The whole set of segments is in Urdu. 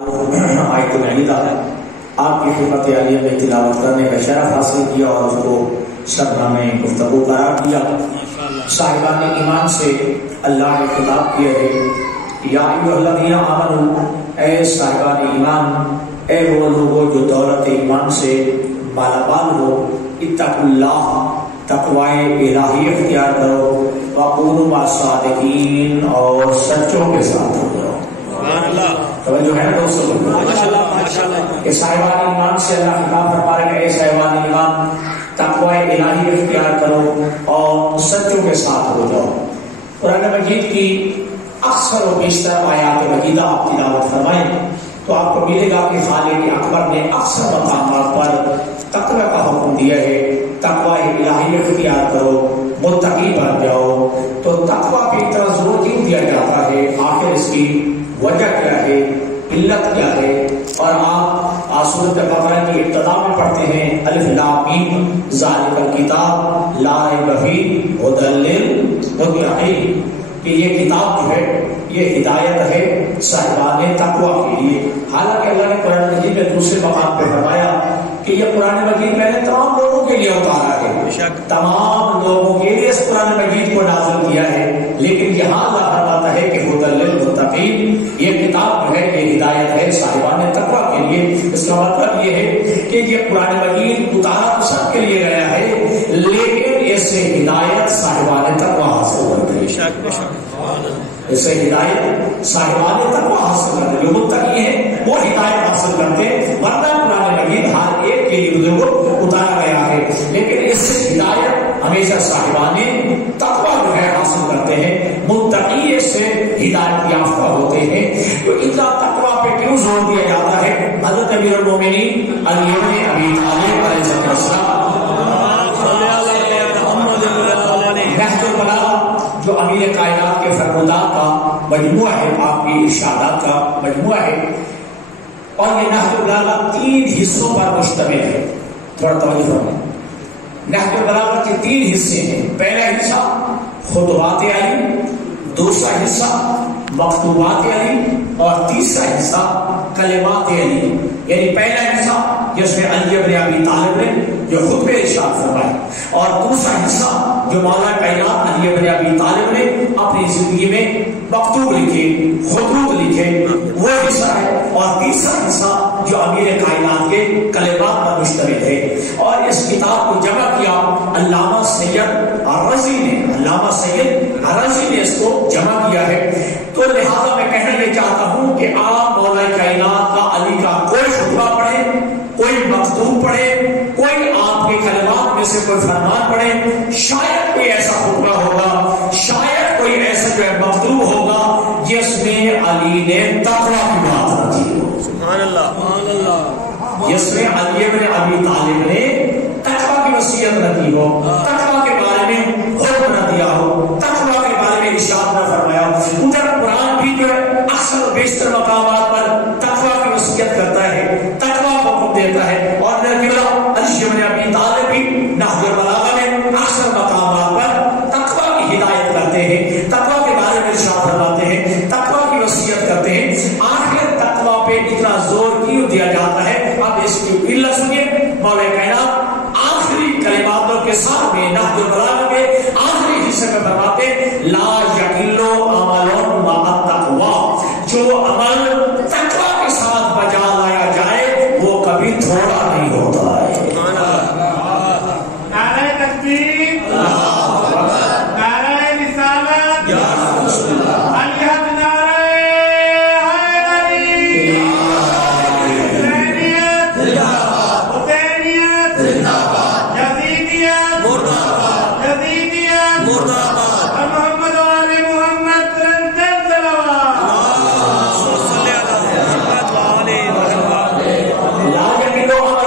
آیت العلیدہ آپ کی خدمت عالیہ میں تلاوت کرنے کا شرف حاصل کیا اور اس کو سرنامہ گفتگو قرار دیا۔ صاحبان ایمان سے اللہ نے خطاب کیا ہے، یا ایھا الذین آمنوا، اے صاحبان ایمان، اے وہ لوگوں جو دولت ایمان سے مالا مال ہو، اتقوا اللہ، تقوی الہی اختیار کرو، وکونوا مع الصادقین، اور سچوں کے ساتھ ہو جاؤ۔ توجہ ہے نا دوستو، کہ صاحبان ایمان سے اللہ خطاب فرما رہے ہیں، اے صاحبان ایمان تقوی الہی اختیار کرو اور سچوں کے ساتھ ہو جاؤ۔ قرآن مجید کی اکثر و بیشتر آیات مجیدہ آپ تلاوت فرمائیں تو آپ کو ملے گا کہ خالق اکبر نے اکثر مقامات پر تقوی کا حکم دیا ہے، تقوی الہی اختیار کرو، متقی بن جاؤ۔ تو تقوی پہ اتنا زور کیوں دیا جاتا ہے؟ آخر اس کی وجہ کیا ہے، علت کیا ہے؟ اور آپ سورۃ بقرہ کی ابتدا میں پڑھتے ہیں، الف لام میم ذالک الکتاب لا ریب فیہ ھدی للمتقین، کہ یہ کتاب جو ہے یہ ہدایت ہے صاحبان تقوی کے لیے۔ حالانکہ اللہ نے قرآن مجید میں دوسرے مقام پہ فرمایا کہ یہ قرآن مجید میں نے تمام لوگوں کے لیے اتارا ہے، تمام لوگوں کے لیے اس قرآن مجید کو نازل کیا ہے، لیکن یہاں اللہ فرماتا ہے کہ ھدی للمتقین، یہ کتاب جو ہے یہ ہدایت ہے صاحبان تقوی کے لیے۔ اس کا مطلب یہ ہے کہ یہ قرآن مجید اتارا تو سب کے لیے گیا ہے، لیکن اس سے ہدایت صاحبان تقوی حاصل کرتے ہیں، اس سے ہدایت صاحبان تقوی حاصل کرتے ہیں، جو متقی ہیں وہ ہدایت حاصل کرتے ہیں، ورنہ قرآن مجید ہر ایک کے لیے اتارا گیا ہے، لیکن اس سے ہدایت ہمیشہ صاحبان تقوی جو ہے حاصل کرتے ہیں، متقی اس سے ہدایت یافتہ ہوتے ہیں۔ تو اتنا تقوی پہ کیوں زور دیا جاتا ہے؟ حضرت امیر المومنین علی بن ابی طالب علیہ السلام نہج البلاغہ جو امیر کائنات کے فرمودات کا مجموعہ ہے، آپ کی ارشادات کا مجموعہ ہے، اور یہ نہج البلاغہ 3 حصوں پر مشتمل ہے۔ تھوڑا توجہ فرمائیں، نہج البلاغہ کے 3 حصے ہیں۔ پہلا حصہ خطبات علی، دوسرا حصہ مکتوبات علی، اور تیسرا حصہ کلمات علی۔ یعنی پہلا حصہ جس میں علی بن ابی طالب نے جو خطبے ارشاد فرمائے، اور دوسرا حصہ جو مولا کائنات علی بن ابی طالب نے اپنی زندگی میں مکتوب لکھے، خطوط لکھے، وہ حصہ ہے، اور تیسرا حصہ جو امیر کائنات کے کلمات پر مشتمل ہے۔ اور اس کتاب کو جمع کیا علامہ سید الرضی نے، علامہ سید الرضی نے اس کو جمع کیا ہے۔ تو لہذا میں کہنا یہ چاہتا ہوں کہ آپ مولا کائنات کا علی کا کوئی خطبہ پڑھے، کوئی مکتوب پڑھے، کوئی آپ کے کلمات میں سے کوئی فرمان پڑھے، شاید کوئی ایسا خطبہ ہوگا، شاید کوئی ایسا جو ہے مکتوب ہوگا جس میں علی نے تقوی کی بات رکھی ہو۔ سبحان اللہ، سبحان اللہ، جس میں علی بن ابی طالب نے تقوی کی وصیت رکھی ہو، تقوی کے بارے میں حکم نہ دیا ہو، تقوی کے بارے میں ارشاد نہ فرمایا ہو۔ ادھر قرآن بھی جو ہے اکثر و بیشتر مقامات پر تقوی کی وصیت کرتا ہے، تقوی کو حکم دیتا ہے، اور علی بن ابی طالب بھی نہج البلاغہ میں اکثر مقامات پر تقوی کی ہدایت کرتے ہیں، تقوی کے بارے میں ارشاد فرماتے ہیں، تقوی کی وصیت کرتے ہیں۔ آخر تقوی پہ اتنا زور کیوں دیا جاتا ہے؟ اب اس کی علت سنیے۔ مولا کائنات آخری کلماتوں کے ساتھ میں نہج البلاغہ کے آخری حصے میں فرماتے لا یقل عمل مع التقوی، جو عمل تقوی کے ساتھ بجا لایا جائے وہ کبھی تھوڑا نہیں ہوتا ہے۔ نعرہ تکبیر، نعرہ رسالت، الحمد نعرہ حیدری، حسینیت، حسینیت، یزیدیت، یزیدیت، محمد و آل محمد رنجر صلوات۔ لا یقل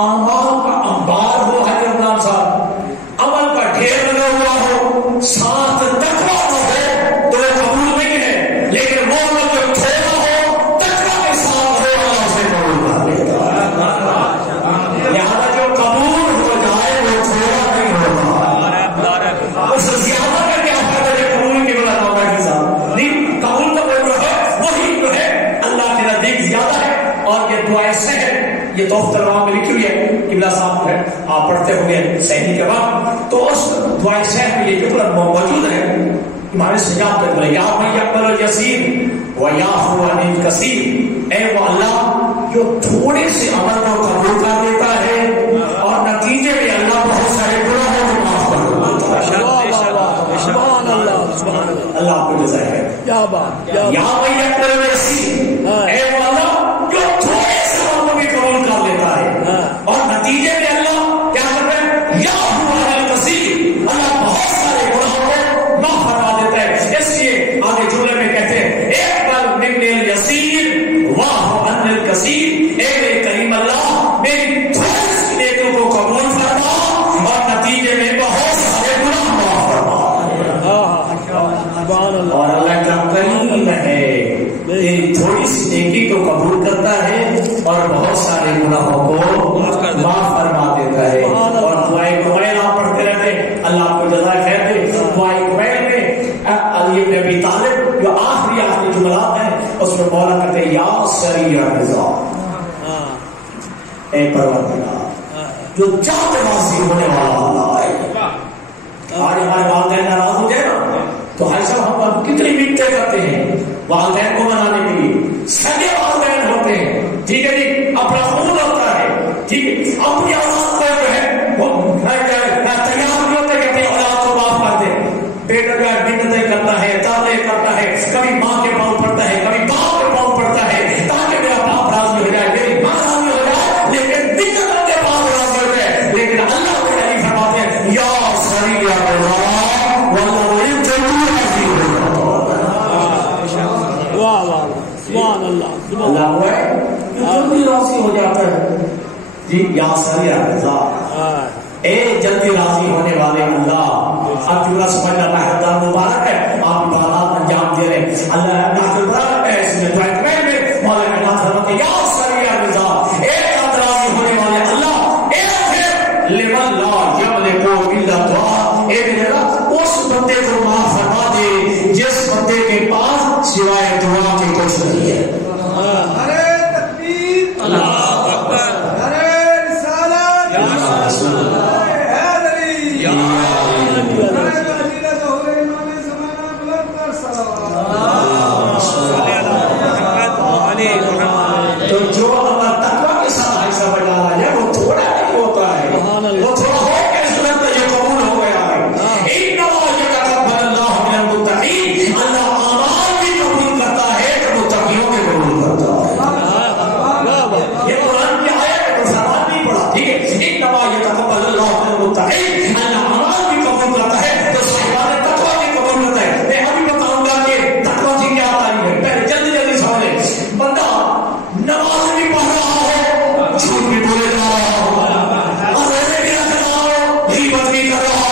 اعمال کا انبار ہو حج رمضان صاحب، عمل کا ڈھیر لگا ہوا ہو، ساتھ تقویٰ نہ ہو تو وہ قبول نہیں ہے، لیکن وہ عمل جو تھوڑا ہو تقویٰ کے ساتھ ہو اللہ اسے قبول کر لیتا ہے۔ لہذا جو قبول ہو جائے وہ تھوڑا نہیں ہوتا، اس سے زیادہ کر کے آپ کا جو قبول کی بلا ہوگا کہ صاحب نہیں، قبول کا جو ہے وہی جو ہے اللہ کے نزدیک زیادہ ہے۔ اور یہ دعائیں سحر یہ توفت الرحمٰن میں لکھی ہوئی ہے، قبلہ صاحب ہے آپ پڑھتے ہوں گے سحری کے بعد، تو اس دعائیں سحر میں یہ جملہ موجود ہے، امام سجاد کا جملہ، یا من یقبل الیسیر ویعفو عن الکثیر، اے وہ اللہ جو تھوڑے سے عمل کو قبول کر دیتا ہے اور نتیجے میں اللہ بہت سارے گناہوں کو معاف کر دیتا ہے۔ سبحان اللہ سبحان اللہ، اللہ آپ کو جزائے ہے۔ کیا بات، یا من یقبل الیسیر، اے وہ اللہ جو تھوڑے سے عمل کو بھی قبول کر لیتا ہے اور نتیجے میں اللہ کیا کر رہے ہیں، یعفو عن الکثیر، اللہ بہت سارے گناہوں کو معاف فرما دیتا ہے۔ اس لیے آگے جملے میں کہتے ہیں اقبل من الیسیر واعف عن الکثیر، اے میرے کریم اللہ میری تھوڑی سی نیکیوں کو قبول فرما اور نتیجے میں بہت سارے گناہ معاف فرما۔ سبحان اللہ، اور اللہ کا کریم ہے، تیری تھوڑی سی نیکی کو قبول کرتا ہے اور بہت سارے گناہوں کو معاف فرما دیتا ہے۔ اور دعائے قبیل آپ پڑھتے رہتے ہیں، اللہ آپ کو جزائے خیر دے۔ دعائے قبیل میں علی بن ابی طالب جو آخری جملات ہیں اس میں مولا کہتے ہیں یا سریع الرضا، اے پروردگار جو جلد راضی ہونے والا اللہ ہے۔ آج ہمارے والدین ناراض ہو جائے نا تو ہر صاحب ہم کتنی منتیں کرتے ہیں والدین کو منانے کے لیے، سگے والدین ہوتے ہیں، ٹھیک ہے جی، اپنا خون ہوتا ہے، ٹھیک ہے، اپنی اولاد کو جو ہے وہ تیار نہیں ہوتے کہتے ہیں اولاد کو معاف کر دے، بیٹا جو ہے منتیں کرتا ہے، دعوے کرتا ہے، کبھی ماں کے پاؤں پڑتا ہے، کبھی باپ کے پاؤں پڑتا ہے تاکہ میرا باپ راضی ہو جائے، میری ماں راضی ہو جائے، لیکن منتوں کے باپ راضی ہو جائے، لیکن اللہ کے نبی فرماتے ہیں یا سریع الرضا والله جميل راضی ہو جاتا۔ واہ واہ، سبحان اللہ، سبحان اللہ وہ ہے جلدی راضی ہو جاتا ہے جی، یا سریع الرضا، اے جلدی راضی ہونے والے اللہ۔ اب جملہ سمجھنا اللہ مبارک ہے، آپ عبادات انجام دے رہے ہیں، اللہ کے برکت ہے اس میں۔ دعائے میں مولا کے نام فرماتے ہیں یا سریع الرضا، اے جلد راضی ہونے والے اللہ، اے پھر لمن لا یملک الا دعا، اے میرے رب اس بندے کو معاف فرما دے جس بندے کے پاس سوائے دعا کے کچھ نہیں ہے۔ ارے تکبیر، اللہ اکبر، ارے رسالت، یا رسول اللہ، حیدری، یا ارے غازی ظہور امام زمانہ بلند کر صلوات۔ تو جو اللہ تقویٰ کے ساتھ ایسا بجا رہا ہے وہ تھوڑا نہیں ہوتا ہے، وہ تھوڑا ہو کے صورت میں جو قبول ہو گیا ہے۔ انما یتقبل اللہ من المتقین، اللہ اعمال بھی قبول کرتا ہے تو متقیوں کے قبول کرتا ہے۔ یہ قرآن کی آیت ہے، تو سوال نہیں پڑا، ٹھیک ہے، انما یتقبل اللہ من المتقین، اللہ اعمال بھی قبول کرتا ہے تو صاحبان تقویٰ بھی قبول کرتا ہے۔ میں ابھی بتاؤں گا کہ تقویٰ کی کیا تعریف ہے، پہلے جلدی جلدی سمجھ لیں۔ بندہ نماز بھی پڑھ رہا ہو، جھوٹ بھی بولے جا رہا ہو، اور روزے بھی رکھ رہا ہو، غیبت بھی کر رہا ہو،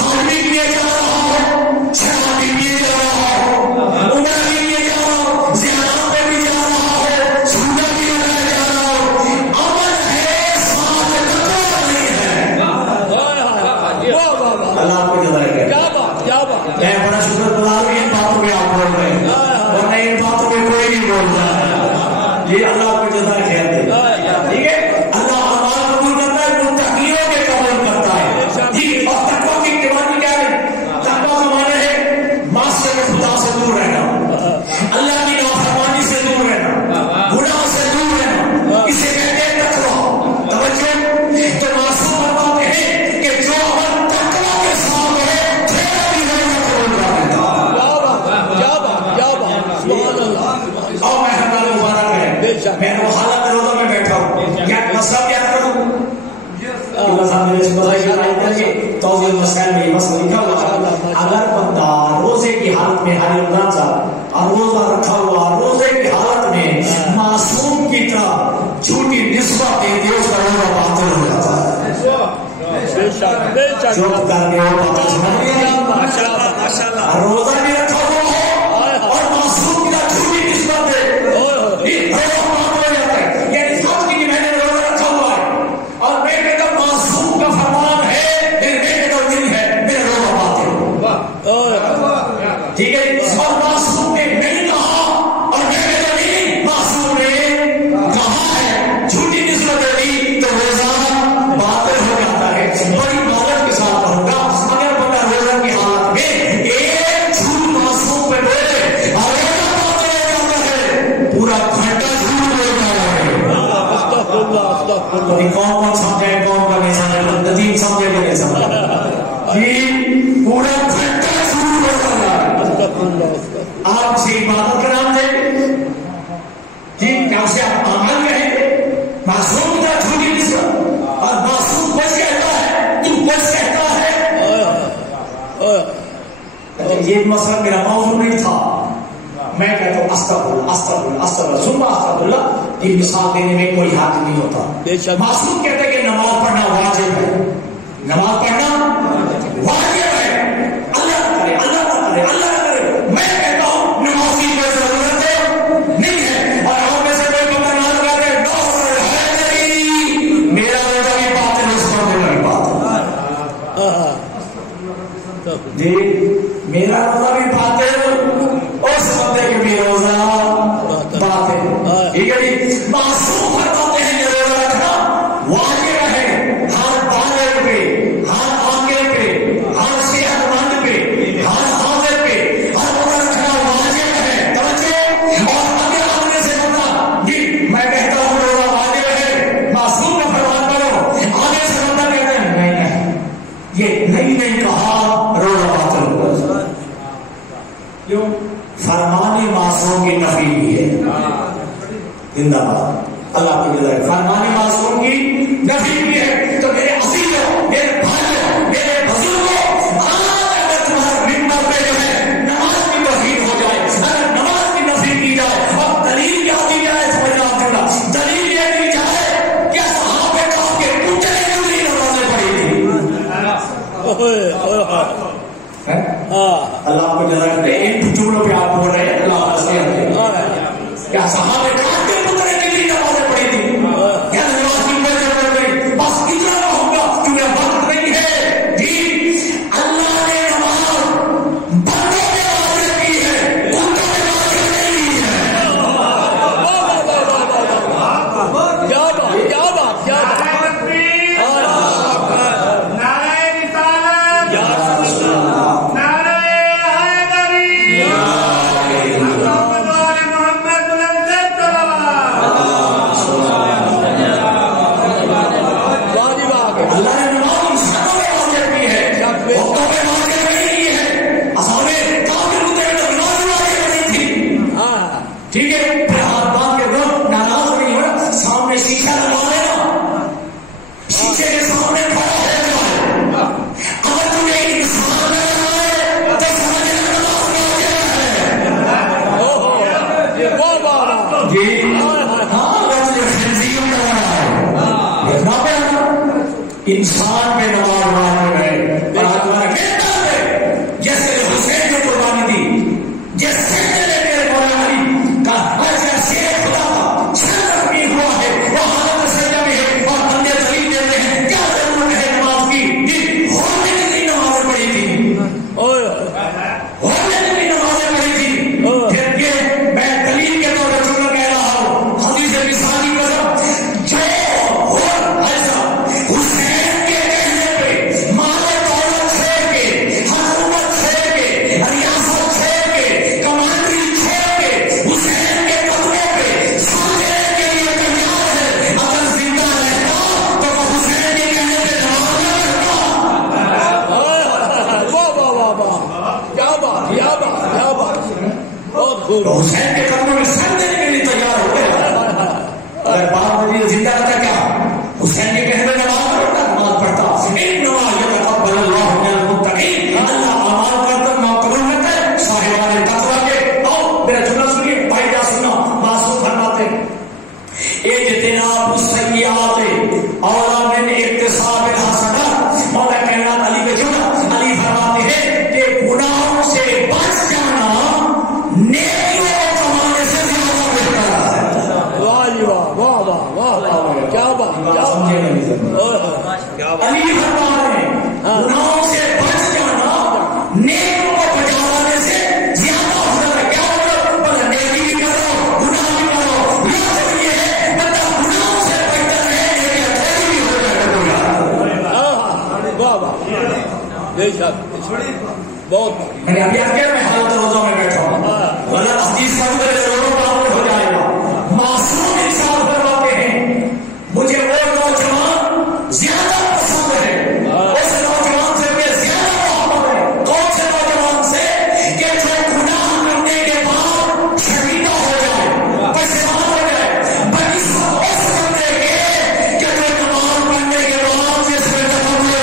حج بھی کیے جا رہا ہو، شراب بھی پیے جا رہا ہو، عمرہ بھی کیے جا رہا ہو، زیارت پہ بھی جا رہا ہو، سودا بھی لگایا جا رہا ہو، عمل ہے ساتھ تقویٰ نہیں ہے۔ اللہ آپ کو جزائے خیر۔ کیا بات، کیا بات، میں بڑا شکر گزار ہوں ان باتوں پہ آپ بول رہے ہیں، ورنہ ان باتوں پہ کوئی نہیں بول رہا ہے۔ یہ اللہ کو جزائے خیر دے، ٹھیک ہے، اللہ اعمال قبول کرتا ہے، متقیوں کے قبول کرتا ہے، ٹھیک ہے۔ اور تقویٰ کی اتباع کیا ہے؟ تقویٰ کا معنی ہے معصیت خدا سے دور رہنا، اللہ کی نافرمانی سے دور رہنا، گناہ سے دور رہنا، اسے کہتے ہیں تقویٰ۔ توجہ، تو معصوم فرماتے ہیں کہ جو عمل تقویٰ کے ساتھ ہے تھوڑا بھی نہیں قبول کر دیتا۔ کیا بات، کیا بات، سبحان اللہ۔ اور میں ہمارے مبارک ہے، میں وہ حالت روزہ میں بیٹھا ہوں، کیا مسئلہ کیا کروں؟ اللہ صاحب نے اس مسئلہ کی رائے کر کے توضیح مسائل میں یہ مسئلہ لکھا ہوا ہے، اگر بندہ روزے کی حالت میں حالی رمضان صاحب اور روزہ رکھا ہوا روزے کی حالت میں معصوم کی طرح جھوٹی نسبت دے دے اس کا روزہ چپ کر کے وہ بات سمجھ گئے. روزہ بھی رکھا ہوا ہو اور معصوم کا جھوٹی نسبت ہے روزہ معاف ہو جاتا ہے. یعنی سمجھ کہ میں نے روزہ رکھا ہوا ہے اور میں کہتا ہوں معصوم کا فرمان ہے پھر میں کہتا ہوں نہیں ہے میرا روزہ باطل. ٹھیک ہے. اور معصوم نے نہیں کہا اور میں کہتا نہیں معصوم نے کہا ہے جھوٹی نسبت دی تو روزہ باطل ہو جاتا ہے. بڑی معذرت کے ساتھ کہوں گا اگر بندہ روزہ کی حالت میں ایک جھوٹ معصوم پہ بولے اور روزہ باطل ہو جاتا ہے پورا گھنٹہ جھوٹ بول رہا ہے. کون سمجھے کون کا نہیں سمجھے ندیم سمجھے کہ نہیں سمجھے جی پورا گھنٹہ جھوٹ بول رہا ہے. آپ سے عبادت کا نام دیں جی کیا سے آپ عمل کریں معصوم کا جھوٹی نسبت اور معصوم بس کہتا ہے تو بس کہتا ہے. یہ مسئلہ میرا موضوع نہیں تھا. میں کہتا ہوں استغفر استغفر استغفر ثم استغفر اللہ. یہ مثال دینے میں کوئی حق نہیں ہوتا. معصوم کہتے ہیں کہ نماز پڑھنا واجب ہے. نماز پڑھنا واجب ہے. اللہ نہ کرے اللہ نہ کرے اللہ نہ کرے. میں کہتا ہوں نماز کی کوئی ضرورت ہے نہیں ہے. اور آپ میں سے کوئی بندہ نہ لگا دے ہے نہیں میرا روزہ بھی باطل ہے اس کا روزہ بھی باطل جی میرا روزہ بھی باطل اس بندے کے بھی روزہ باطل. ٹھیک ہے جی. معصوم فرماتے ہیں یہ روزہ رکھنا واجب ہے ہر بالغ پہ ہر عاقل پہ ہر صحت مند پہ ہر حاضر پہ ہر روزہ رکھنا واجب ہے. توجہ. اور اگر آگے سے بندہ جی میں کہتا ہوں روزہ واجب ہے معصوم کا فرمان کرو آگے سے بندہ کہتا ہے نہیں یہ نہیں کہا روزہ باطل ہوا. کیوں؟ فرمان معصوم کی نفی بھی ہے. زندہ باد اللہ کی جزائے. فرمان معصوم کی نفی بھی ہے. تو میرے عزیزوں میرے بھائیوں میرے بزرگوں اگر تمہارا ممبر پہ جو ہے نماز کی توحید ہو جائے اگر نماز کی نفی کی جائے اور دلیل کیا دی جائے سمجھنا چاہتا دلیل یہ دی جائے کیا صحابہ کرام کے اٹھنے جلدی نمازیں پڑھی تھی. اللہ کو جزائے دے. ان جملوں پہ آپ بول رہے ہیں اللہ حسین کیا صحابہ کرام کے اٹھنے کے لیے نمازیں پڑھی تھی کیا نماز کی کوئی ضرورت نہیں. بس اتنا کہوں گا کیونکہ وقت نہیں ہے جی. اللہ نے نماز بندوں پہ واجب کی ہے کتوں پہ واجب نہیں ہے. کیا بات کیا بات کیا بات. ٹھیک ہے. پھر ہاتھ باندھ کے دو ناراض نہیں ہونا. سامنے شیشہ لگا لینا شیشے کے سامنے کھڑا ہو جائے. اگر تمہیں انسان لگا ہے تو سمجھ نماز جی ہاں انسان پہ نماز واجب ہے. جیسے حسین نے قربانی دی جیسے حسین کے قدموں میں سر دینے کے لیے تیار ہو گئے. اگر باپ مجھے زندہ رہتا کیا حسین کے کہنے میں نماز پڑھتا ایک نماز يتقبل الله من المتقين. اللہ اعمال کرتا قبول کرتا ہے صاحبان تقوی کے. اور میرا جملہ سنیے بھائی جا سنا. معصوم فرماتے اجتناب السیئات اولا من اکتساب الحسنات. مولا کائنات علی سمجھے نہیں علی فرما رہے ہیں گناہوں سے بچ جانا نیکوں کو بچانے سے زیادہ افضل ہے. کیا مطلب؟ بس نیکی بھی کرو گناہ بھی کرو. یہ یہ ہے بندہ گناہوں سے بچتا رہے لیکن اچھائی بھی ہو جائے. واہ واہ بے شک بہت. میں نے ابھی کیا میں حالت روزوں میں بیٹھا ہوں غلط حدیث سب میرے لوگوں کا ہو جائے گا. معصوم انسان فرماتے ہیں مجھے وہ نوجوان زیادہ پسند ہے اس نوجوان سے مجھے زیادہ محبت ہے. کون سے نوجوان سے؟ کہ جو گناہ کرنے کے بعد شرمندہ ہو جائے پشیمان ہو جائے. بنسبت اس بندے کے کہ جو نماز پڑھنے کے بعد جس میں تکبر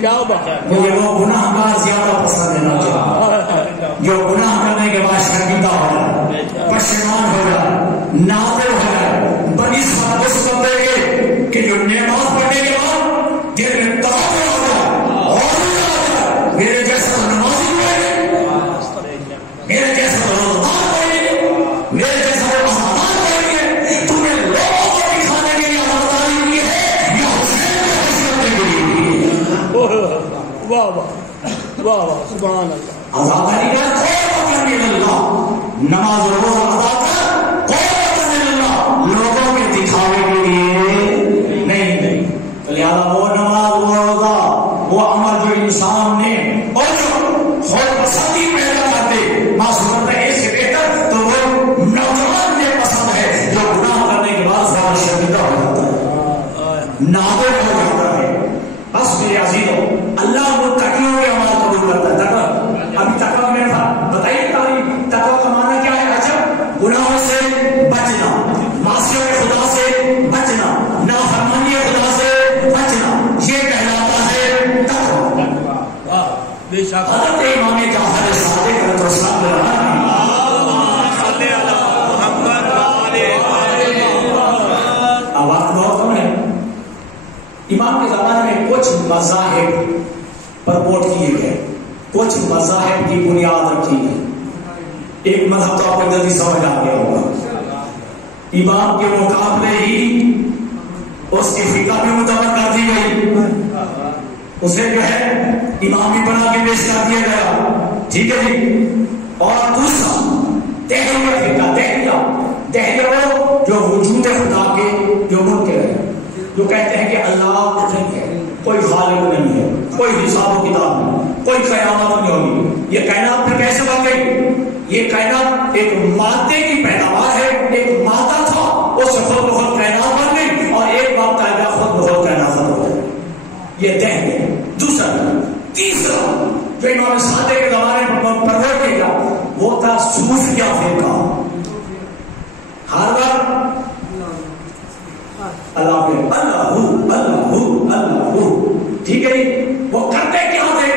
کیا بات ہے. مجھے وہ گناہ گار زیادہ پسند ہے جو گناہ کرنے کے بعد شرمندہ ہو جائے پشیمان ہو جائے نادر ہو جائے. بنسبت اس بندے کے کہ جو نماز پڑھنے کے بعد دل میں تکبر ہو جائے اور میرے جیسا نمازی پڑھے میرے جیسا روزدار پڑھے میرے جیسا رمضان پڑھے. تم نے لوگوں کو دکھانے کے لیے آزادی کی ہے یا حسین کو حسین کے لیے؟ واہ واہ واہ واہ سبحان اللہ. آزادی کا کوئی اللہ نماز روزہ ادا کر کوئی اللہ لوگوں کے دکھاوے کے لیے نہیں. تو لہٰذا وہ نماز وہ روزہ وہ عمل جو انسان نے اور جو خود پسندی پیدا کرتے معصوم ہے اس سے بہتر تو وہ نوجوان نے پسند ہے جو گناہ کرنے کے بعد زیادہ شرمندہ ہو جاتا ہے نادر ہو جاتا ہے. بس میرے عزیزوں اللہ متقیوں کے عمل قبول کرتا ہے. تقویٰ ابھی تقویٰ میں بتائیے تعریف. تقویٰ کا معنی کیا ہے؟ اچھا گناہوں سے بچنا معصیت خدا سے بچنا نافرمانی خدا سے بچنا یہ کہلاتا ہے تقویٰ. بے شک حضرت امام جعفر صادق علیہ السلام وقت بہت کم ہے. امام کے زمانے میں کچھ مذاہب پرموٹ کیے گئے کچھ مذاہب کی بنیاد رکھی گئی. ایک مذہب تو آپ کو جلدی سمجھ آ گیا ہوگا. امام کے مقابلے ہی اس کی فقہ بھی متبر کر دی گئی. اسے جو ہے امام بھی بنا کے پیش کر دیا گیا. ٹھیک ہے جی. اور دوسرا دہلیہ فقہ. دہلیہ وہ جو وجود خدا کے جو منکر ہے جو کہتے ہیں کہ اللہ نہیں ہے کوئی خالق نہیں ہے کوئی حساب و کتاب نہیں کوئی قیامت نہیں ہوگی. یہ کائنات پھر کیسے بن گئی؟ یہ کائنات ایک مادے کی پیداوار ہے. ایک مادہ تھا اس سے خود بخود کائنات بن گئی اور ایک وقت آئے گا خود بخود کائنات ختم ہو جائے. یہ دہلیہ. دوسرا تیسرا جو امام صادق کے زمانے میں پرورت کیا وہ تھا صوفیہ فرقہ. ہر وقت اللہ ٹھیک ہے جی. وہ کرتے کیا تھے؟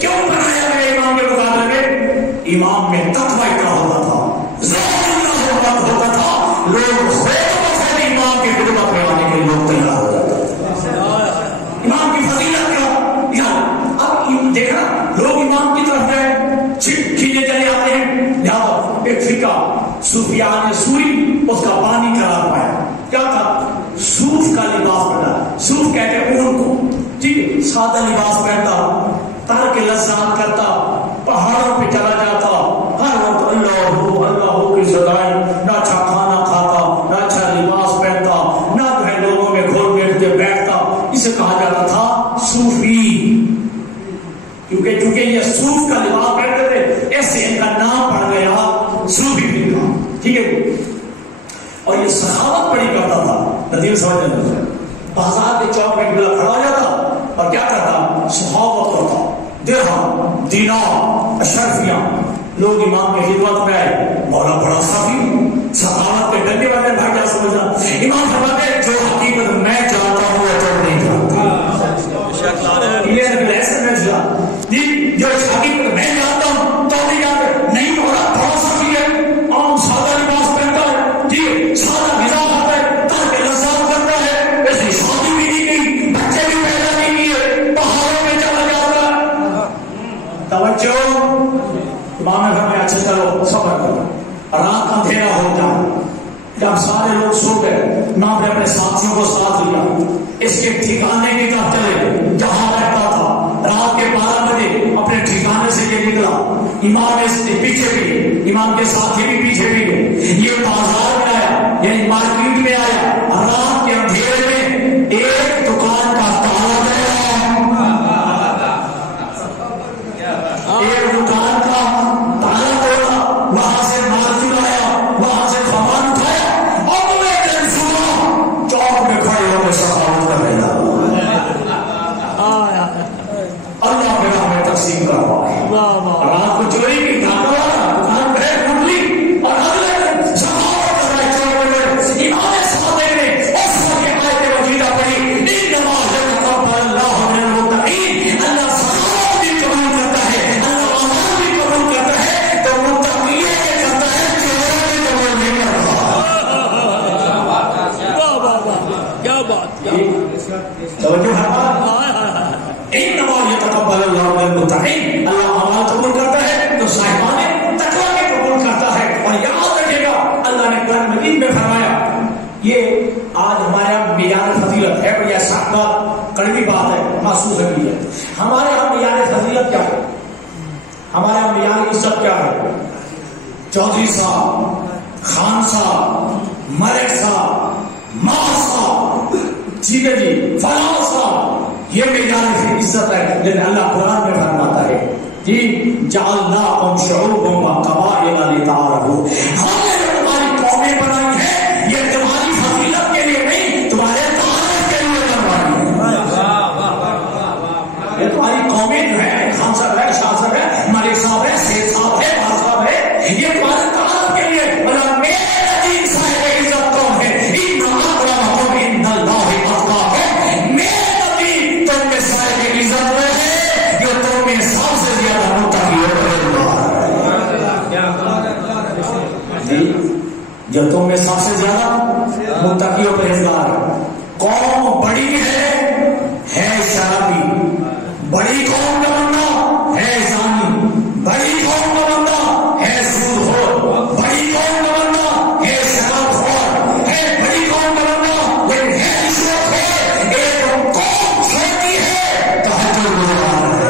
کیوں بنایا گیا امام کے مقابلے میں؟ امام میں تقویٰ اتنا ہوتا تھا ہوتا تھا لوگ امام کی خدمت میں آنے کے لوگ تیار ہو جاتے تھے. امام کی فضیلت کیا اب دیکھنا لوگ امام کی طرف گئے کھیلے چلے آتے ہیں. یہاں ایک فقہ سفیان سوری اس کا پانی قرار پایا. کیا تھا؟ صوف کا لباس پہنا. صوف کہتے ہیں اون کو. ٹھیک ہے. سادہ لباس پہنتا ترک لذات کرتا پہاڑوں پہ چلا جاتا ہر وقت اللہ کی صدائیں. نہ اچھا کھانا کھاتا نہ اچھا لباس پہنتا نہ جو ہے لوگوں میں گھول بیٹھ کے بیٹھتا. اسے کہا جاتا تھا صوفی. کیونکہ یہ صوف کا لباس پہنتے تھے ایسے ان کا نام پڑ گیا صوفی فرقہ. ٹھیک ہے. اور یہ سخاوت بڑی کرتا تھا. ندیم سمجھ لیں بازار کے چوک میں کھڑا ہو جاتا اور کیا کرتا؟ سخاوت کرتا. درہم دینار اشرفیاں. لوگ امام کی خدمت میں آئے. مولا بڑا سخی سخاوت کے ڈنڈے والے بھائی کیا سمجھنا. امام فرماتے جو حقیقت میں جانتا ہوں وہ تو نہیں جانتا. جو حقیقت میں جانتا ہوں تو نہیں جانتا. نہیں مولا بڑا سخی ہے. عام سادہ لباس پہنتا ہے. جی سادہ غذا کھاتا ہے تاکہ لذات کرتا ہے. ایسی شادی بھی نہیں کی بچے بھی پیدا نہیں کیے پہاڑوں میں چلا جاتا ہے. توجہ. امام نے فرمایا اچھا چلو صبر رات اندھیرا ہو جائے، جب سارے لوگ سو گئے، نہ اپنے ساتھیوں کو ساتھ لیا، اس کے ٹھکانے کی طرف چلے جہاں رہتا تھا۔ رات کے 12 بجے اپنے ٹھکانے سے یہ نکلا، امام اس کے پیچھے بھی، امام کے ساتھی بھی پیچھے بھی گئے، یہ بازار میں آیا، یعنی مارکیٹ میں آیا، رات کے اندھیرے میں ایک دکان کا تالا گیا، ایک دکان کا تالا توڑا، وہاں سے مال چرایا، وہاں سے سامان اٹھایا، اور وہ ایک دن صبح چوک میں کھڑے ہو کے سخاوت کر رہے تھا۔ اللہ کے راہ میں تقسیم کروائے، رات کو چوری کی، ڈاکہ والا دکان پہ ڈھونڈ اور اگلے دن سخاوت کر رہے چوک میں۔ امام صادق نے اس وقت آیت مجیدہ پڑھی، انما یتقبل اللہ من المتقین، اللہ سخاوت بھی قبول کرتا ہے، اللہ اعمال بھی قبول کرتا ہے، تو متقین یہ کرتا ہے چوروں بھی قبول نہیں کرتا۔ کیا بات، توجہ ہے انما یتقبل اللہ من المتقین، اللہ اعمال قبول کرتا ہے تو صاحبان تقوی بھی قبول کرتا ہے۔ اور یاد رکھے گا اللہ نے قرآن مجید میں فرمایا، یہ آج ہمارے یہاں معیار فضیلت ہے، بڑی سخت بات، کڑوی بات ہے، محسوس ہے بھی ہے۔ ہمارے یہاں معیار فضیلت کیا ہے؟ ہمارے یہاں معیار عزت کیا ہے؟ چودھری صاحب، خان صاحب، ملک صاحب، ماں صاحب، ٹھیک ہے جی، فلاں صاحب، یہ معیار عزت ہے۔ لیکن اللہ قرآن میں فرماتا ہے جی جعلناکم شعوبا وقبائل لتعارفوا، ہم نے تمہاری قومیں بنائی ہیں، یہ تمہاری فضیلت کے لیے نہیں، تمہارے تعارف کے لیے بنوائی ہے۔ یہ تمہاری قومیں جو ہے، خان صاحب ہے، شاہ صاحب ہے، ملک صاحب ہے، سید صاحب ہے، بار صاحب ہے، یہ تمہارے تعارف کے لیے۔ اور میرے عظیم صاحب عزت کون ہے؟ ان اکرمکم عند اللہ اتقاکم، میرے نبی تم میں صاحب عزت وہ ہے جو تم میں سب سے زیادہ متقی اور پرہیزگار ہے، جو تم میں سب سے زیادہ متقی اور پرہیزگار ہے۔ قوم بڑی ہے شرابی، بڑی قوم کا بندہ ہے زانی، بڑی قوم کا بندہ ہے سود خور، بڑی قوم کا بندہ ہے شراب خور، ہے بڑی قوم کا بندہ لیکن ہے رشوت خور۔ ایک قوم چھوٹی ہے تہجد گزار ہے۔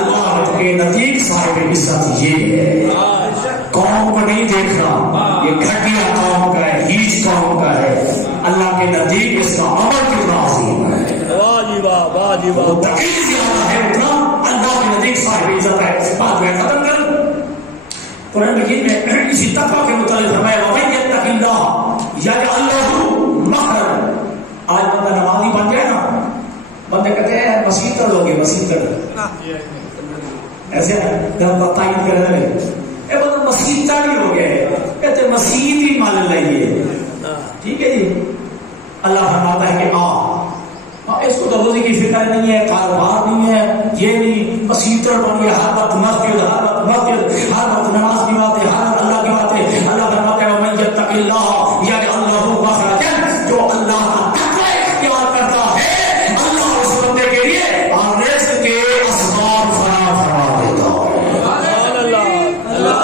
اللہ کے نزدیک صاحب عزت یہ ہے، قوم کو نہیں دیکھنا یہ گھٹیا قوم کا ہے، ہیچ قوم کا ہے، اللہ کے نزدیک اس کا عمل کتنا عظیم ہے، واہ جی واہ، واہ جی واہ، متقی زیادہ ہے اتنا اللہ کے نزدیک صاحب عزت ہے۔ بات میں ختم کر قرآن مجید میں اسی تقویٰ کے متعلق فرمایا وَمَن يَتَّقِ اللَّهَ يَجْعَل لَّهُ مَخْرَجًا۔ آج بندہ نمازی بن جائے نا، بندے کہتے ہیں مسیح کر لو گے، مسیح کر لو، ایسے جب تعین کر رہے اے بندہ مسیح کا بھی ہو گئے، کہتے مسیح بھی مان لائیے، ٹھیک ہے جی۔ اللہ فرماتا ہے کہ اس کو تو روزی کی فکر نہیں ہے، کاروبار نہیں ہے، یہ نہیں، مسیح بن گیا، ہر وقت مسجد، ہر وقت مسجد، ہر وقت نماز کی بات ہے، ہر وقت اللہ کی بات ہے۔ اللہ فرماتا ہے وَمَن يَتَّقِ اللَّهَ يَجْعَل لَّهُ مَخْرَجًا، جو اللہ کا تقوی اختیار کرتا ہے اللہ اس بندے کے لیے اور رزق کے اسباب فراہم فرما دیتا ہے۔ سبحان اللہ، اللہ،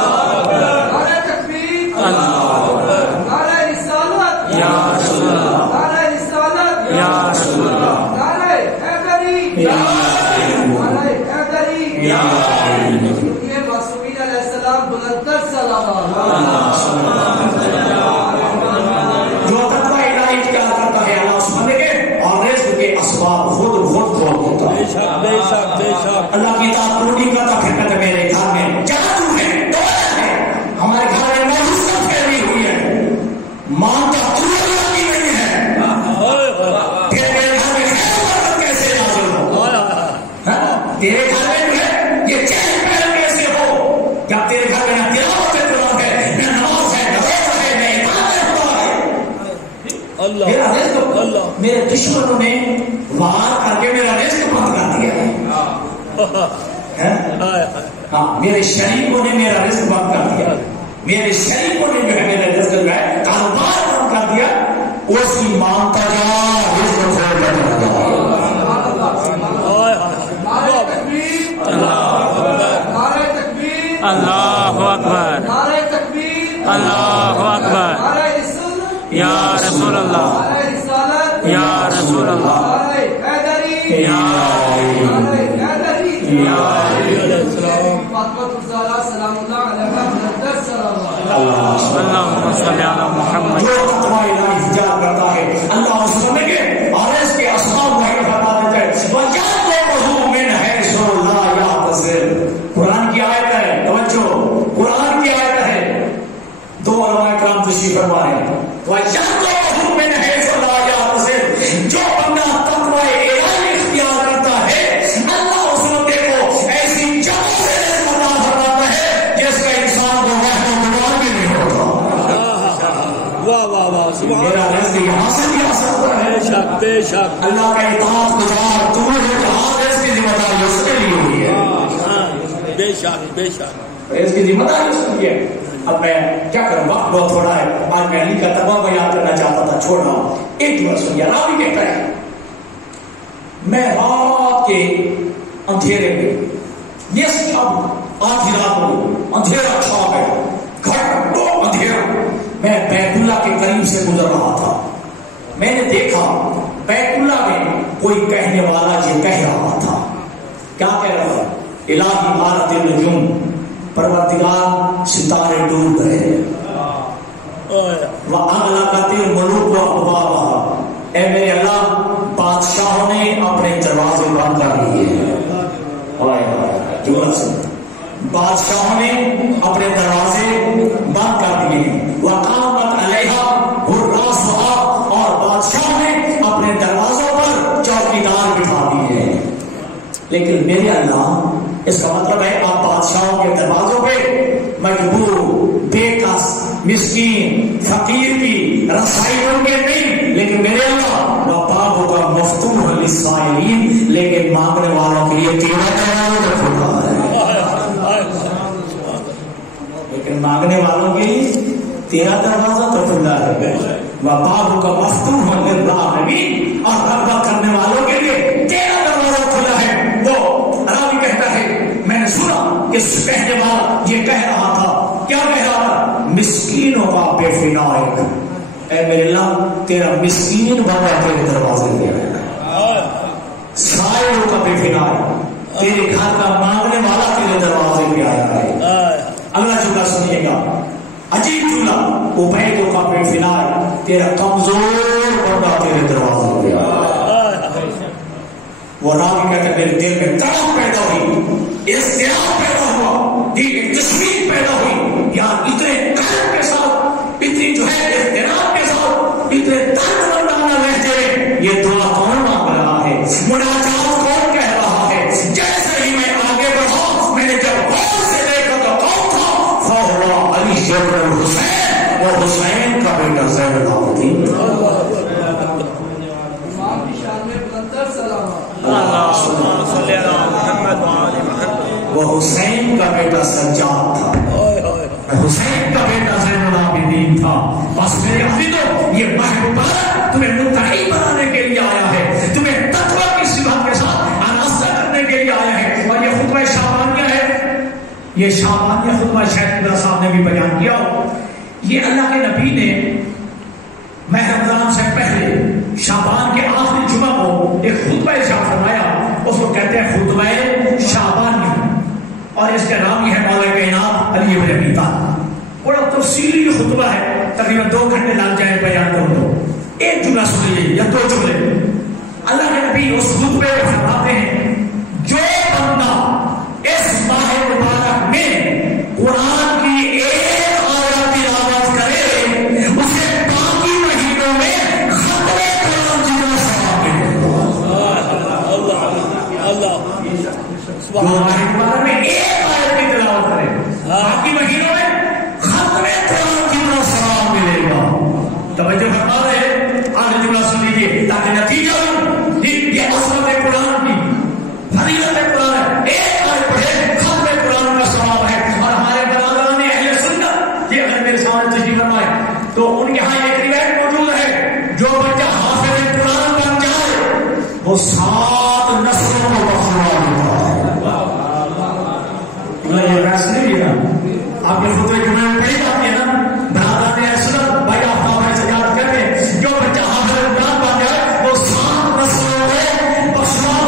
نعرہ تکبیر، نعرہ رسالت، یا رسول اللہ، نعرہ رسالت، یا رسول اللہ، نعرہ حیدری، یا نعرہ حیدری، یا یہ معصومین علیہ السلام بلندتر سلام۔ جو تقوی الہی اختیار کرتا ہے اللہ اس بندے کے اور رزق کے اسباب خود کھول دیتا بے ہے۔ شک بے شک بے شک، اللہ کی اطاعت پوری کرتا پھر کہتے میرے گھر میں جادو ہے، ڈولا ہے، ہمارے گھر میں معروفیت پھیلی ہوئی ہے، مانتا تو اللہ کی نہیں ہے، پھر میرے گھر میں خیر کیسے نازل ہو؟ تیرے گھر میں جو ہے یہ چہل پہل کیسے ہو جب تیرے گھر میں نہ تلاوت قرآن ہے، نہ نماز ہے، نہ روزہ ہے، نہ عبادت ہوا ہے۔ اللہ میرا رزق اللہ، میرے دشمنوں نے وار کر کے میرا رزق بند کر دیا ہے، ہاں میرے شریکوں نے میرا رزق بند کر دیا، میرے شریکوں نے جو ہے میرا رزق جو ہے کاروبار بند کر دیا، اس کی مانتا جا رزق کھول کر کرتا ہے اللہ اس سمے کے اور اس کے اصحاب وہی فرما دیتے ہیں قرآن کی آیت ہے، توجہ قرآن کی آیت ہے، دو علماء کرام تشریف فرما رہے ہیں جو بندہ تقوی الہی اختیار کرتا ہے اللہ اس بندے کو ایسی جگہ سے عطا فرماتا ہے جس کا انسان کو وہم و گمان بھی نہیں ہوتا۔ واہ واہ واہ سبحان میرا رزق یہاں سے بھی آ سکتا ہے، بے شک اللہ کا اطاعت گزار تمہیں جو جہاں اس کی ذمہ داری اس نے لی ہوئی ہے، بے شک بے شک اس کی ذمہ داری اس کی ہے۔ اب میں کیا کروں، وقت بہت تھوڑا ہے، آج میں علی کا تقویٰ بیان کرنا چاہتا تھا، چھوڑ رہا ہوں۔ ایک جملہ سنیے، راوی کہتا ہے میں رات کے اندھیرے میں، یہ اب آدھی رات کو اندھیرا چھا گیا، گھر دو اندھیرا، میں بیت اللہ کے قریب سے گزر رہا تھا، میں نے دیکھا بیت اللہ میں کوئی کہنے والا یہ کہہ رہا تھا، کیا کہہ رہا تھا؟ الہی مارت النجوم، پروردگار ستارے ڈوب گئے، وَأَغْلَقَتِ الْمُلُوكُ أَبْوَابَهَا، اے میرے اللہ بادشاہوں نے اپنے دروازے بند کر لیے، بادشاہوں نے اپنے دروازے بند کر دیے، وَقَامَتْ عَلَيْهَا حُرَّاسُهَا، اور بادشاہوں نے اپنے دروازوں پر چوکیدار بٹھا دیے۔ لیکن میرے اللہ، اس کا مطلب ہے آپ بادشاہوں کے دروازوں پہ مجبور، بے کس، مسکین، فقیر کی رسائی ہوں گے نہیں، لیکن میرے اللہ وَبَابُ کا مفتوح للسائلین، لیکن مانگنے والوں کے لیے تیرا دروازہ کھلا ہے، لیکن مانگنے والوں کے لیے تیرا دروازہ تو کھلا ہے، وَبَابُ کا مفتوح للراغبین، اور رغبت کرنے والوں کے لیے تیرا دروازہ کھلا ہے۔ وہ راوی کہتا ہے میں نے سنا کہ کہنے والا یہ کہہ رہا تھا، کیا کہہ رہا تھا؟ مسکینوں کا بے فنائک، اے میرے اللہ تیرا مسکین بندہ تیرے دروازے پہ آیا ہے، سائلوں کا بے فنائک، تیرے گھر کا مانگنے والا تیرے دروازے پہ آیا ہے۔ اگلا جملہ سنیے گا، عجیب جملہ، عبید کا بے فنائک، تیرا کمزور بندہ تیرے دروازے پہ آیا ہے۔ وہ راوی کہتے ہیں میرے دل میں تڑپ پیدا ہوئی، اضطراب پیدا ہوا، دل میں تشویش پیدا ہوئی، یار اتنے قلب کے ساتھ، اتنی جو ہے اضطراب کے ساتھ، اتنے درد مندانہ لہجے یہ دعا کون مانگ رہا ہے، مناجات کون کہہ رہا ہے؟ جیسے ہی میں آگے بڑھا، میں نے جب غور سے دیکھا تو کون تھا؟ فَهُوَ عَلِيٌّ بْنُ الْحُسَيْنِ، وہ حسین کا بیٹا زین العابدین۔ وہ حسین کا بیٹا سجاد تھا، حسین کا بیٹا زین العابدین تھا۔ بس میرے عزیزو، یہ محبوب تمہیں متحد بنانے کے لیے آیا ہے، تمہیں تقویٰ کی صفات کے ساتھ آراستہ کرنے کے لیے آیا ہے۔ اور یہ خطبہ شعبانیہ ہے، یہ شعبانیہ خطبہ شیخ اللہ صاحب نے بھی بیان کیا۔ یہ اللہ کے نبی نے ماہ رمضان سے پہلے شعبان کے آخری جمعہ کو ایک خطبہ ارشاد فرمایا، اس کو کہتے ہیں خطبہ شعبانیہ، اور اس کا نام یہ ہے مولا کائنات علی بن ابی طالب۔ بڑا تفصیلی خطبہ ہے، تقریباً 2 گھنٹے لگ جائیں بیان کروں تو۔ ایک جملہ سنیے یا 2 جملے، اللہ کے نبی اس خطبے میں فرماتے ہیں جو بندہ اس ماہ مبارک میں قرآن کی ایک آیت تلاوت کرے اسے باقی مہینوں میں ختمے قرآن جتنا ثواب ملے گا۔ جو ماہ مبارک میں ایک آیت کی تلاوت کرے باقی مہینوں میں ختمے قرآن جتنا ثواب ملے گا۔ توجہ فرما رہے ہیں، آگے جملہ سن لیجیے تاکہ نتیجہ ہو۔ یہ عظمت قرآن کی فضیلت قرآن ہے، ایک آیت پڑھے ختم قرآن کا ثواب ہے۔ اور ہمارے برادران اہل سنت، یہ اگر میرے سامنے تشریف فرمائے تو ان کے ہاں ایک روایت موجود ہے، جو بچہ حافظ قرآن بن جائے وہ 7 نسلوں کو بخشوا دیتا ہے۔ یہ ویسے نہیں ہے، آپ کے خطبے جمعے میں پڑھی جاتی ہے نا، برادران اہل سنت بھائی آپ کا سجاد کرتے ہیں، جو بچہ حافظ قرآن بن جائے وہ 7 نسلوں کو بخشوا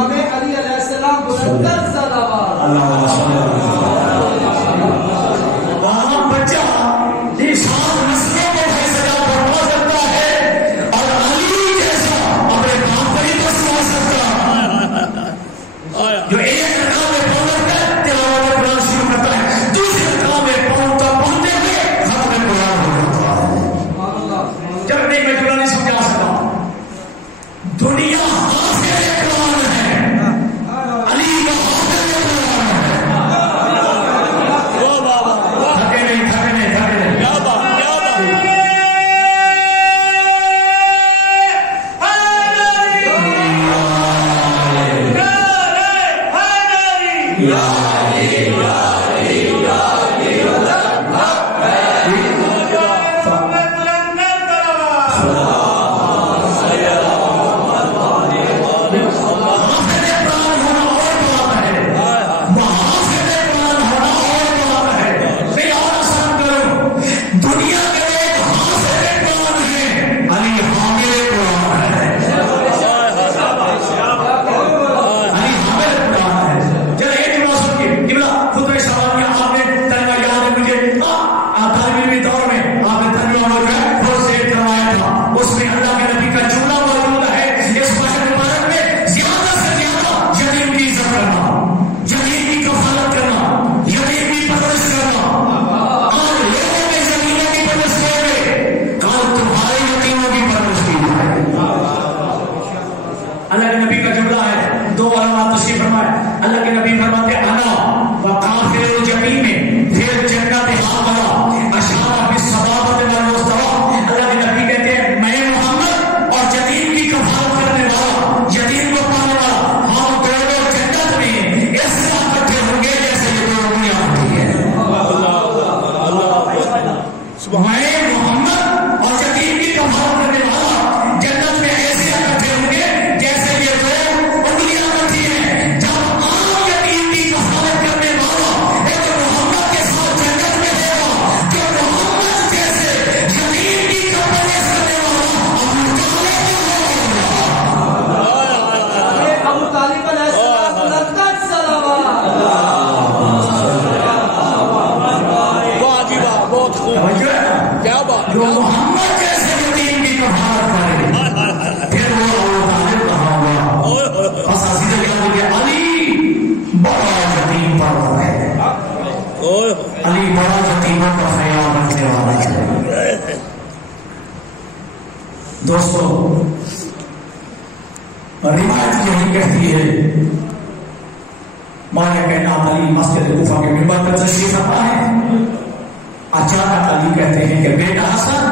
امام علی علیہ السلام بلند تر صلوات اللہ بچہ نشان نسلوں کو فیصلہ بڑھوا سکتا ہے اور علی جیسا اپنے باپ پر ہی بسوا سکتا جو ایک رقم میں پہنچتا ہے تلاوت قرآن شروع کرتا ہے دوسری رقم میں پہنچتے ہوئے ختم قرآن ہو جاتا ہے. جب نہیں میں قرآن نہیں سمجھا سکتا دنیا حاصل قرآن ہے علی کا حاصل قرآن ہے. تھکے نہیں تھکے نہیں تھکے نہیں کیا بات کیا بات علی بڑا یتیموں کا خیال رکھنے والا ہے. دوستو روایت یہی کہتی ہے مانے کائنات علی مسجد کوفہ کے منبر پر تشریف فرما ہے. اچانک علی کہتے ہیں کہ بیٹا حسن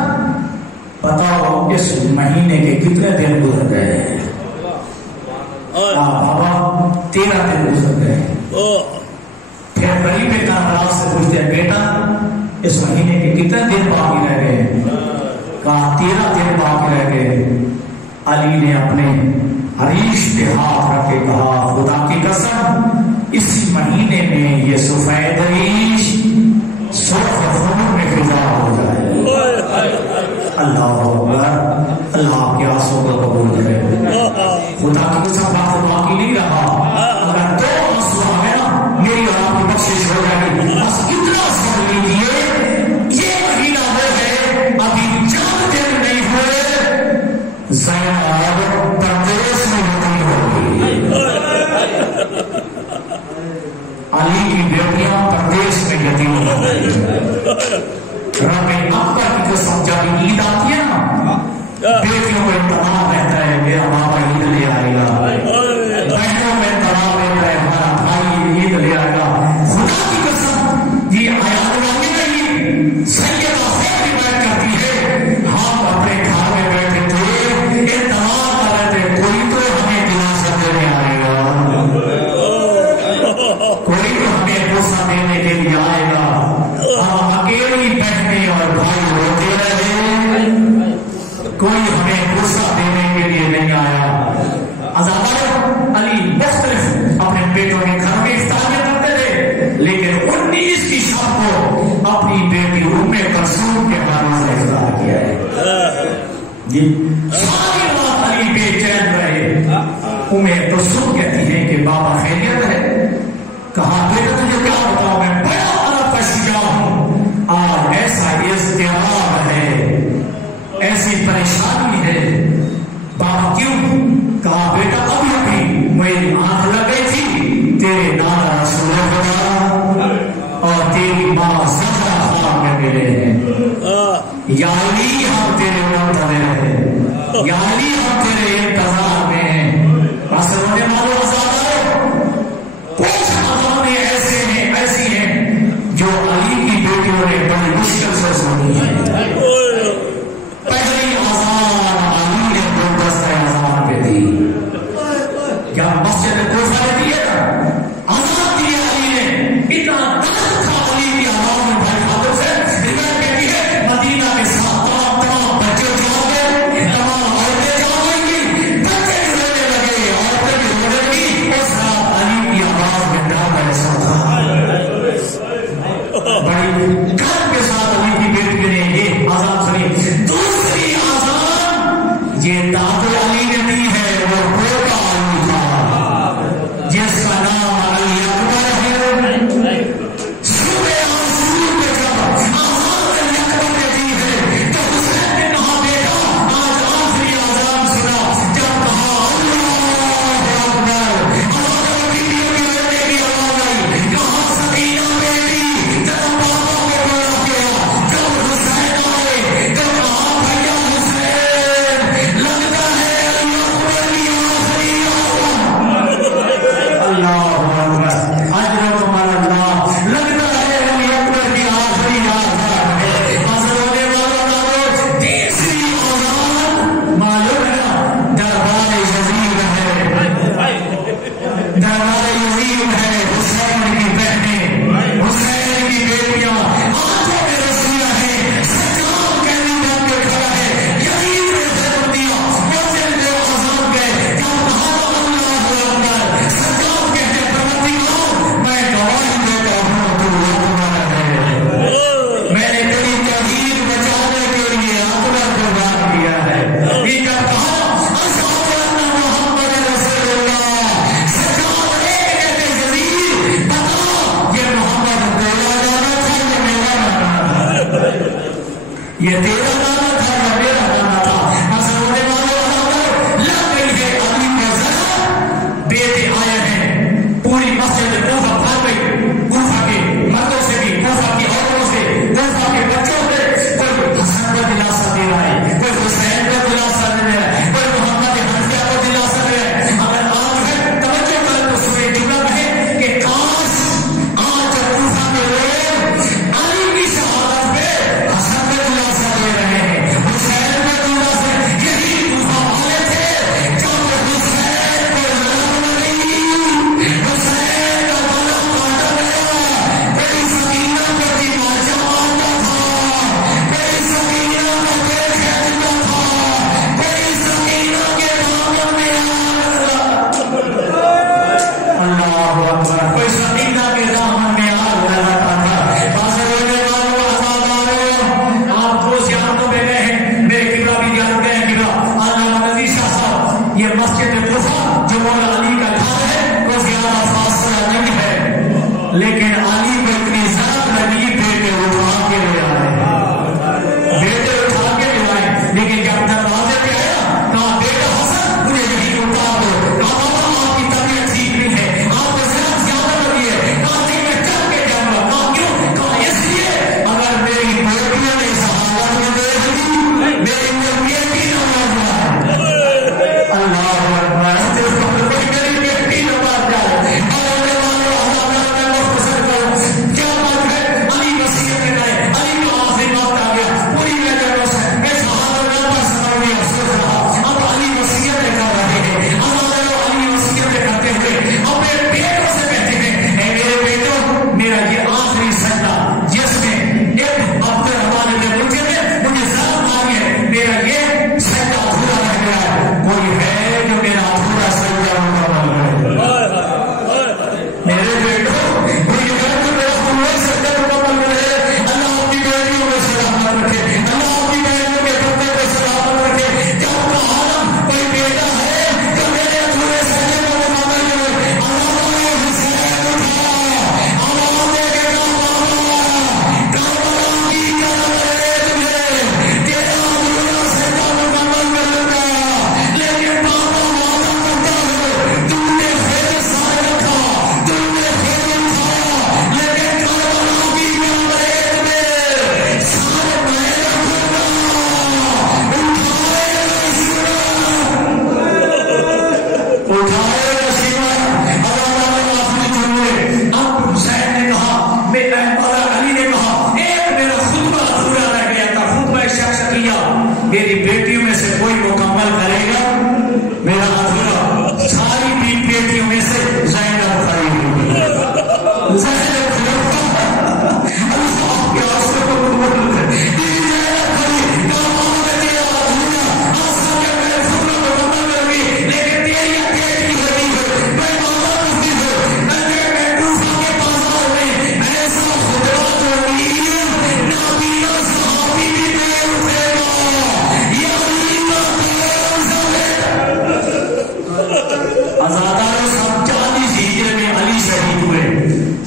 بتاؤ اس مہینے کے کتنے دن گزر گئے؟ بابا 13 دن گزر گئے. پھر قریب ناراض سے پوچھتے ہیں بیٹا اس مہینے کے کتنے دن باقی رہ گئے؟ کہا 13 دن باقی رہ گئے. علی نے اپنے عریش پہ ہاتھ رکھ کے کہا خدا کی قسم اسی مہینے میں یہ سفید عریش سرخ خون میں فضا ہو جائے. اللہ اکبر. اللہ آپ کے آنسوں کو قبول کرے. خدا کی قسم بات باقی نہیں رہا. اگر 2 آنسو آ گیا میری اور آپ کی بخشش ہو جائے گی. بس اتنا سمجھ لیجیے یہ مہینہ ہو گئے ابھی 4 دن نہیں ہوئے زینب پردیس میں یتیم ہو گئی. علی کی بیٹیاں پردیس میں یتیم ہو گئی. رب اکبر کی قسم جب عید آتی ہے نا بیٹیوں کو انتظار رہتا ہے میرا بابا عید لے آئے گا. کلثوم کہتی ہیں کہ بابا خیریت ہے؟ کہا بیٹا تجھے کیا بتاؤں، میں بڑا عرب کا شجاع ہوں، آج ایسا اضطراب ہے، ایسی پریشانی ہے۔ بابا کیوں؟ کہا بیٹا ابھی ابھی میری آنکھ لگ گئی تھی، تیرے نانا رسول خدا اور تیری ماں زہرا خواب میں ملے ہیں، یا علی ہم تیرے منتظر ہیں، یا علی ہم تیرے انتظار میں ہیں۔ بس رونے والوں آزاد کچھ عوامیں ایسے ہیں، ایسی ہیں جو علی کی بیٹیوں نے بڑی مشکل سے سنی ہے۔ پہلی آزان علی نے گلدستہ آزان پہ دی، کیا مسجد کوفہ نے دیے نا آزان دیا علی نے، اتنا درد تھا علی کی آزان میں بھائی خاطر سے روایت کہتی ہے مدینہ کے ساتھ تمام بچے جا گئے، تمام عورتیں جا گئی، بچے بھی رونے لگے، عورتیں بھی رونے لگی، اس رات علی کی آواز میں ڈر ایسا تھا، بڑی گھر کے ساتھ علی کی بیٹی نے یہ آزان سنی۔ دوسری آزان یہ داد علی نے دی ہے، وہ بیٹا علی تھا جس کا نام علی اکبر ہے۔ سورہ آسور میں جب آزان علی اکبر نے دی ہے تو حسین نے کہا بیٹا آج آخری آزان سنا، جب کہا اللہ اکبر، آزان بیٹیوں کی لڑنے کی آواز آئی، کہا سکینہ بیٹی، جب بابا کو بڑا کیا، جب حسین آئے تو کہا بھیا حسین لگتا ہے علی اکبر کی آخری آزان۔ اللہ اکبر، اجرکم اللہ، لگتا ہے علی اکبر کی آخری آزان ہے۔ ہونے والا تیسری آزان معلوم ہے نا، دربار یزید ہے، دربار یزید ہے، حسین کی بہنیں، حسین کی بیٹیاں آنکھوں میں رسیاں ہیں، سجاد کہنے بن کے کھڑا ہے، یزید نے جنم دیا، مسجد میں آزان گئے، جب کہا اللہ اکبر، سجاد کہتے پروردگار میں گواہی دیتا ہوں تو اکبر ہے، میں نے تیری توحید بچانے کے لیے اکبر قربان کیا ہے۔ یہ جب کہا اشہد ان محمد رسول اللہ، سجاد ایک کہتے یزید بتا یہ محمد تیرا جانا تھا یا میرا جانا تھا، یہ تیرا جانا تھا یا میرا جانا تھا۔ بس ہونے والوں لگ گئی ہے علی کا زہر، بیٹے آئے ہیں، پوری مسجد کوفہ بھر گئی، کوفہ کے مردوں سے بھی، کوفہ کی عورتوں سے، کوفہ کے بچوں سے، کوئی حسن کو دلاسا دے رہا ہے، کوئی حسین کو دلاسا دے رہا ہے، کوئی محمد حنفیہ کو دلاسا دے رہا ہے۔ اگر آج ہے توجہ کریں تو سورہ جمعہ ہے کہ کاش آج کوفہ کے لوگ علی کی شہادت پہ حسن کو دلاسا دے رہے ہیں، حسین کو دلاسا، یہی کوفہ والے تھے جب حسین کو لڑا نہیں، حسین کا گلا کاٹا گیا، کوئی سکینہ کو دیوار مارتا تھا، کوئی سکینہ کو پیٹ کھینچتا تھا، کوئی سکینہ کے دامن میں اللہ اکبر، کوئی سکینہ کے دامن میں آگ لگاتا تھا۔ بس رونے والوں آزاداروں، آپ کو زیارتوں میں گئے ہیں، میرے قبلہ بھی یاد گئے ہیں، قبلہ علامہ نذیر شاہ صاحب، یہ مسجد کوفہ جو مولا علی کا گھر ہے وہ زیادہ فاصلہ نہیں ہے، لیکن علی کو اتنی ضرورت لگی بیٹے اٹھا کے لے آئے، بیٹے اٹھا کے لے آئے، لیکن جب دروازے پہ آیا کہا بیٹا حسن مجھے یہی اتار دو، کہا بابا آپ کی طبیعت ٹھیک نہیں ہے، آپ کو ضرورت زیادہ لگی ہے، کہا جی میں چل کے جاؤں گا، کہا کیوں؟ کہا اس لیے اگر میری بیٹیوں نے شہادت میں دیکھ لی میری بیٹی نماز جائے، اللہ اکبر، میری بیٹی نماز جائے، اور برادر سب 40 ہجری میں علی شہید ہوئے،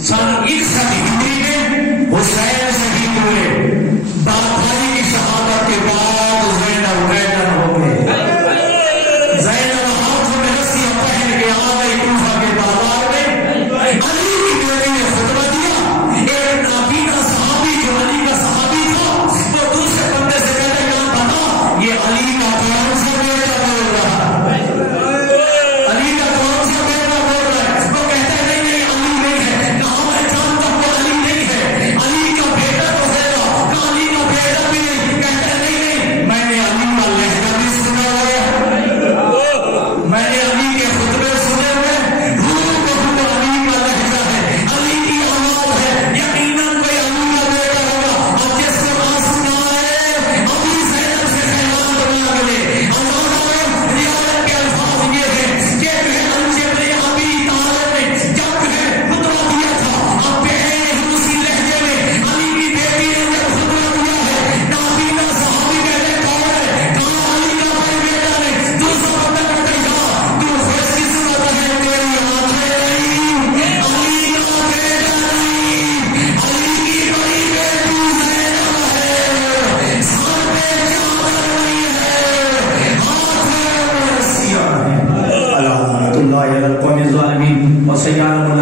سن 61 ہجری میں حسین شہید ہوئے، باپائی کی شہادت کے بعد زینب غیدن ہو گئے۔ زینب ہاتھ میں رسی پہن کے آ گئی کوفہ کے بازار میں، علی کی بیٹی نے خطبہ دیا، ایک نابینا صحابی جو علی کا صحابی تھا وہ دوسرے بندے سے کہتے ہیں بتا یہ علی کا کون سا بیٹا بول رہا ہے، علی کا کون سا بیٹا بول رہا ہے، وہ کہتا ہے نہیں علی نہیں ہے، کہا میں جانتا ہوں وہ علی نہیں ہے، علی کا بیٹا تو ہے کہا علی کا بیٹا بھی نہیں، کہتا ہے نہیں میں نے علی کا لہجہ بھی سنا ہے، میں نے علی کے خطبے سنے ہوئے، روح بہت علی کا لہجہ ہے، علی کی آواز ہے، یقیناً کوئی علی کا بیٹا ہوگا، اور جس سے بات سنا ہے ابھی زینب سے خیال بنا کے لے ریاضت کے الفاظ یہ ہے کہ ابھی طالب نے جب خطبہ دیا تھا اب اسی لہجے میں علی کی بیٹی نے جب خطبہ دیا ہے، نابینا صحابی کہتے کون ہے، کہاں علی کا بھائی بیٹا نے، دوسرا بندہ کہتے یا تو خوش قسمت ہے تیری آنکھیں نہیں، علی کا بیٹا نہیں، علی کی بڑی بیٹی زینب ہے، سر پہ چادر نہیں ہے، ہاتھ میں رسیاں ہیں۔ اللہم اللہ علی القوم الظالمین وسیعلم